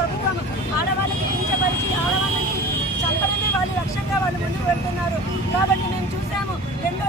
ప్రభుత్వం ఆడవాళ్ళకి కించపరిచి ఆడవాళ్ళని చంపడమే వాళ్ళు లక్ష్యంగా వాళ్ళు ముందుకు వెళ్తున్నారు. కాబట్టి మేము చూసాము రెండో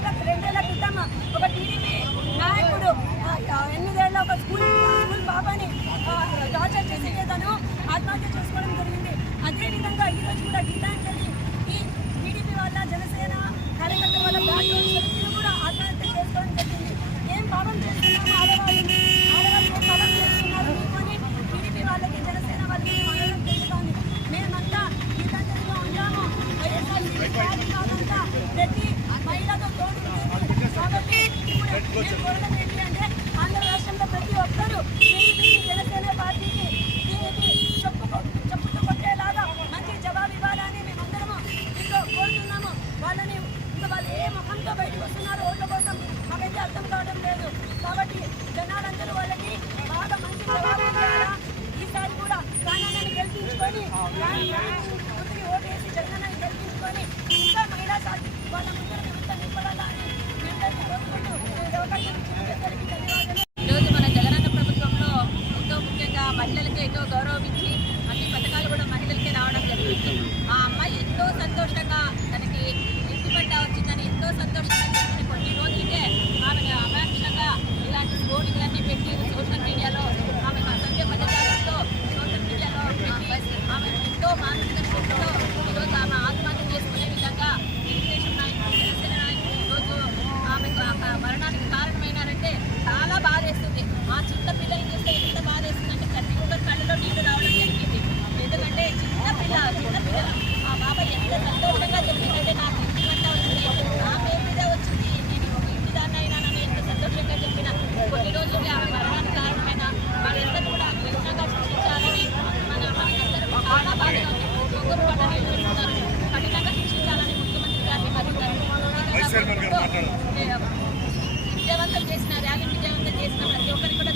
ఈరోజు మన తెలంగాణ ప్రభుత్వంలో ఎంతో ముఖ్యంగా మహిళలకి ఎంతో గౌరవం ఇచ్చి అన్ని పథకాలు కూడా మహిళలకే రావడం జరిగింది. ఆ అమ్మాయి ఎంతో సంతోషంగా కఠినంగా ముఖ్యమంత్రి విజయవంతం చేసిన ర్యాలీ విజయవంతం చేసిన ప్రతి ఒక్కరికి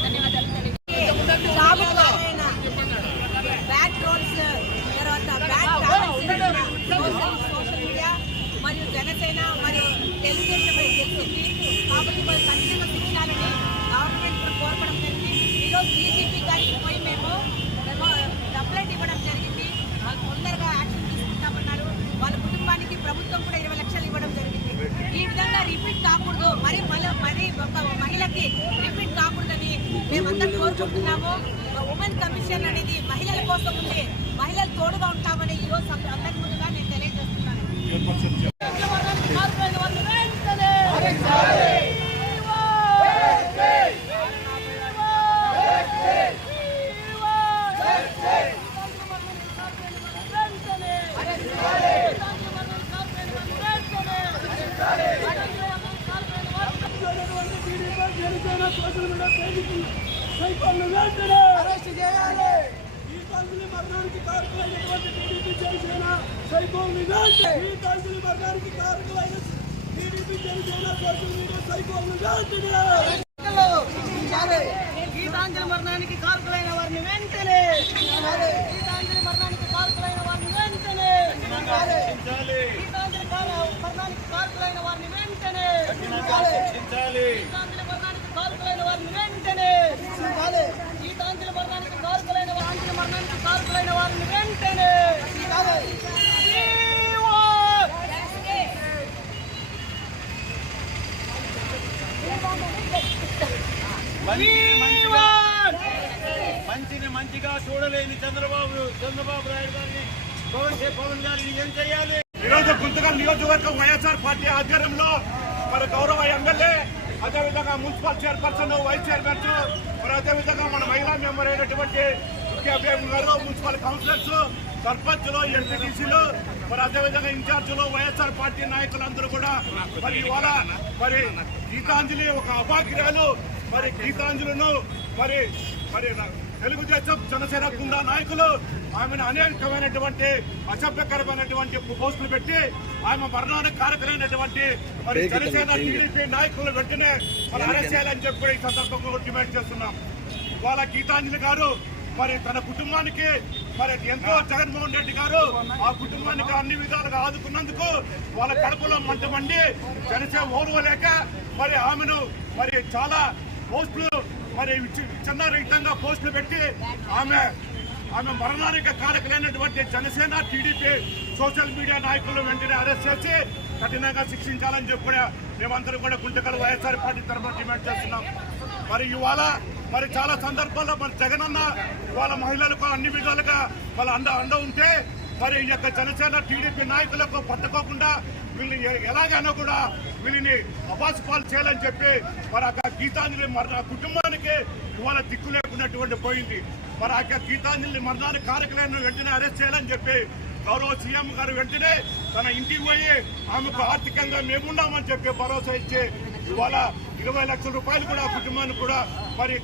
చేస్తున్నాము. ఉమెన్ కమిషన్ అనేది మహిళల కోసం ఉంది మహిళలు తోడుగా ఉంటామని ఈరోజు అందరి ముందుగా నేను తెలియజేస్తున్నాను. వర్గానికి కారకులైనటువంటి టీడీపీ జనసేన సైకోల్ని నాటే ఈ దళితుల వర్గానికి కారకులైన TDP Janasena social media Gitanjali మరణానికి కారకులైన వారిని వెంటనే మంచిని మంచిగా చూడలేని చంద్రబాబు చంద్రబాబు నాయుడు గారిని పవన్ పవన్ గారిని ఏం చేయాలి? ఈరోజు గుంతకల్ నియోజకవర్గం వైఎస్ఆర్ పార్టీ ఆధ్వర్యంలో మరి గౌరవ ఎమ్మెల్యే అదేవిధంగా మున్సిపల్ చైర్పర్సన్ వైస్ చైర్మన్ మరి అదేవిధంగా మన మహిళా మెంబర్ అయినటువంటి ముఖ్య అభ్యర్థి గారు మున్సిపల్ కౌన్సిలర్స్ సర్పంచ్లు ఎంపీటీసీలు మరి అదేవిధంగా ఇన్ఛార్జీలు వైఎస్ఆర్ పార్టీ నాయకులందరూ కూడా మరి ఇవాళ మరి గీతాంజలి ఒక అభాగ్యాలు మరి గీతాంజలిను మరి మరి తెలుగుదేశం జనసేన గుండా నాయకులు ఆమెను అనేకమైనటువంటి అసభ్యకరమైనటువంటి పోస్టులు పెట్టి ఆమె మరణానికి కారకులైనటువంటి మరి జనసేన టీడీపీ నాయకులు వెంటనే మరి అరెస్ట్ చేయాలని చెప్పి ఈ సందర్భంగా డిమాండ్ చేస్తున్నాం. వాళ్ళ గీతాంజలి గారు మరి తన కుటుంబానికి మరి ఎంతో జగన్మోహన్ రెడ్డి గారు ఆ కుటుంబానికి అన్ని విధాలుగా ఆదుకున్నందుకు వాళ్ళ కడుపులో మంట మండి జనసేన ఓర్వలేక మరి ఆమెను మరి చాలా పోస్టులు మరి చిన్న రహితంగా పోస్టులు పెట్టి ఆమె ఆమె మరణానికి కారకులైనటువంటి జనసేన టీడీపీ సోషల్ మీడియా నాయకులు వెంటనే అరెస్ట్ చేసి కఠినంగా శిక్షించాలని చెప్పి కూడా మేమందరం కూడా గుంటకల్ వైఎస్ఆర్ పార్టీ తరఫున డిమాండ్ చేస్తున్నాం. మరి ఇవాళ మరి చాలా సందర్భాల్లో మరి జగనన్న ఇవాళ మహిళలకు అన్ని విధాలుగా వాళ్ళ అండ అండ ఉంటే మరి ఈ యొక్క జనసేన టీడీపీ నాయకులకు పట్టుకోకుండా వీళ్ళని ఎలాగైనా కూడా వీళ్ళని అపాసుపాలు చేయాలని చెప్పి మరి ఆ గీతాంజలి మరణ కుటుంబానికి ఇవాళ దిక్కు లేకున్నటువంటి పోయింది. మరి ఆ యొక్క గీతాంజలి మరణాన్ని కారకులైన వెంటనే అరెస్ట్ చేయాలని చెప్పి గౌరవ సీఎం గారు వెంటనే తన ఇంటికి పోయి ఆమెకు ఆర్థికంగా మేమున్నామని చెప్పి భరోసా ఇచ్చి ఇవాళ ఇరవై లక్షల రూపాయలు కూడా కుటుంబానికి కూడా మరి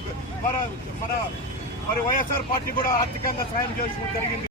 మన మన మరి వైఎస్ఆర్ పార్టీ కూడా ఆర్థికంగా సాయం చేసుకోవడం జరిగింది.